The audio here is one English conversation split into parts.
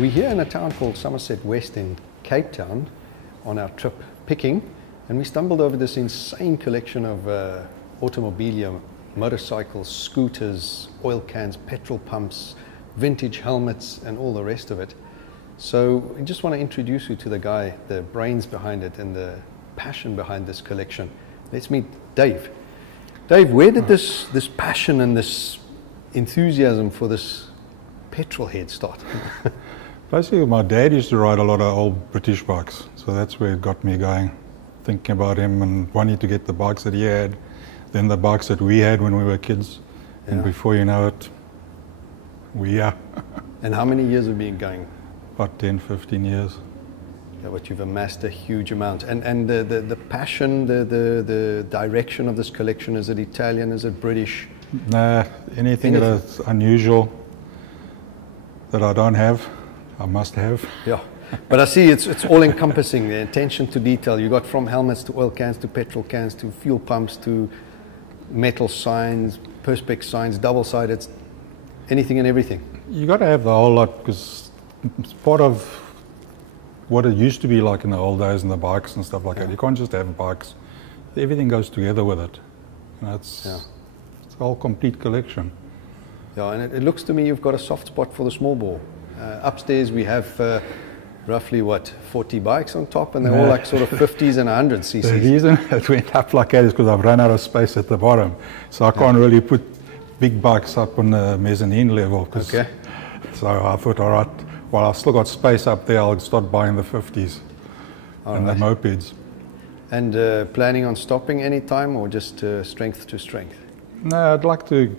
We're here in a town called Somerset West in Cape Town on our trip picking, and we stumbled over this insane collection of automobilia, motorcycles, scooters, oil cans, petrol pumps, vintage helmets, and all the rest of it. So I just want to introduce you to the guy, the brains behind it and the passion behind this collection. Let's meet Dave. Dave, where did this passion and this enthusiasm for this petrol head start? Basically, my dad used to ride a lot of old British bikes, so that's where it got me going, thinking about him and wanting to get the bikes that he had, then the bikes that we had when we were kids, and before you know it, we are. And how many years have been going? About 10, 15 years. Yeah, but you've amassed a huge amount. And the passion, the direction of this collection, is it Italian, is it British? Nah, anything that is unusual that I don't have, I must have. Yeah, but I see it's all encompassing, the attention to detail. You got from helmets to oil cans to petrol cans to fuel pumps to metal signs, perspex signs, double-sided, anything and everything. You got to have the whole lot, because it's part of what it used to be like in the old days and the bikes and stuff like that. You can't just have bikes. Everything goes together with it. You know, it's a whole complete collection. Yeah, and it looks to me you've got a soft spot for the small bore. Upstairs we have roughly, 40 bikes on top, and they're all like sort of 50s and 100 cc's. The reason it went up like that is because I've run out of space at the bottom. So I can't really put big bikes up on the mezzanine level. So I thought, all right, while I've still got space up there, I'll start buying the 50s and the mopeds. And planning on stopping any time, or just strength to strength? No, I'd like to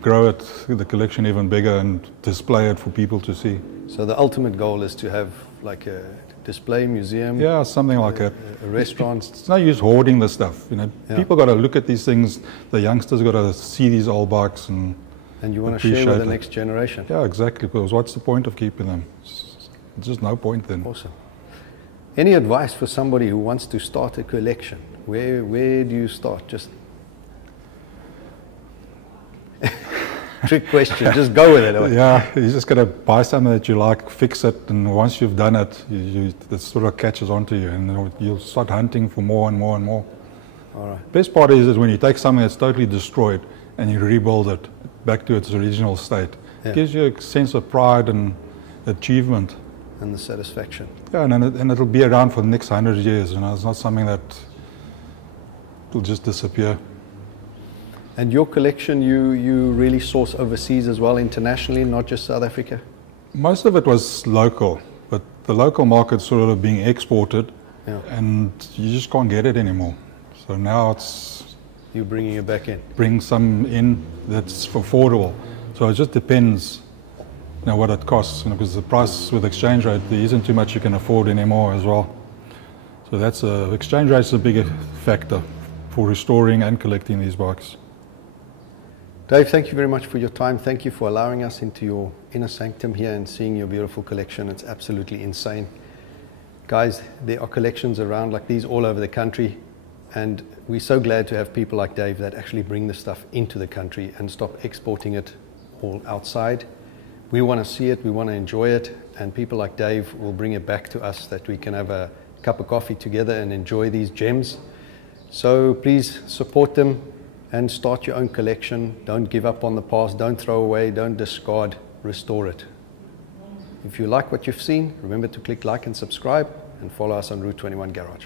grow it, the collection even bigger, and display it for people to see. So the ultimate goal is to have like a display museum? Yeah, something like that. A restaurant? It's no use hoarding the stuff. You know, people got to look at these things. The youngsters got to see these old bikes and you want to share with the next generation? Yeah, exactly. Because what's the point of keeping them? It's just no point then. Awesome. Any advice for somebody who wants to start a collection? Where do you start? Just trick question, just go with it. Yeah, you just got to buy something that you like, fix it, and once you've done it, it sort of catches on to you, and you'll start hunting for more and more and more. All right. Best part is when you take something that's totally destroyed and you rebuild it back to its original state. It gives you a sense of pride and achievement. And the satisfaction. Yeah, and it'll be around for the next 100 years. You know, it's not something that will just disappear. And your collection, you really source overseas as well, internationally, not just South Africa? Most of it was local, but the local market's sort of being exported, and you just can't get it anymore. So now it's... You're bringing it back in? Bring some in that's affordable. So it just depends, you know, what it costs, because the price with exchange rate, there isn't too much you can afford anymore as well. So that's exchange rate's a bigger factor for restoring and collecting these bikes. Dave, thank you very much for your time. Thank you for allowing us into your inner sanctum here and seeing your beautiful collection. It's absolutely insane. Guys, there are collections around like these all over the country, and we're so glad to have people like Dave that actually bring the stuff into the country and stop exporting it all outside. We want to see it, we want to enjoy it, and people like Dave will bring it back to us that we can have a cup of coffee together and enjoy these gems. So please support them and start your own collection. Don't give up on the past, don't throw away, don't discard, restore it. If you like what you've seen, remember to click like and subscribe, and follow us on Route 21 Garage.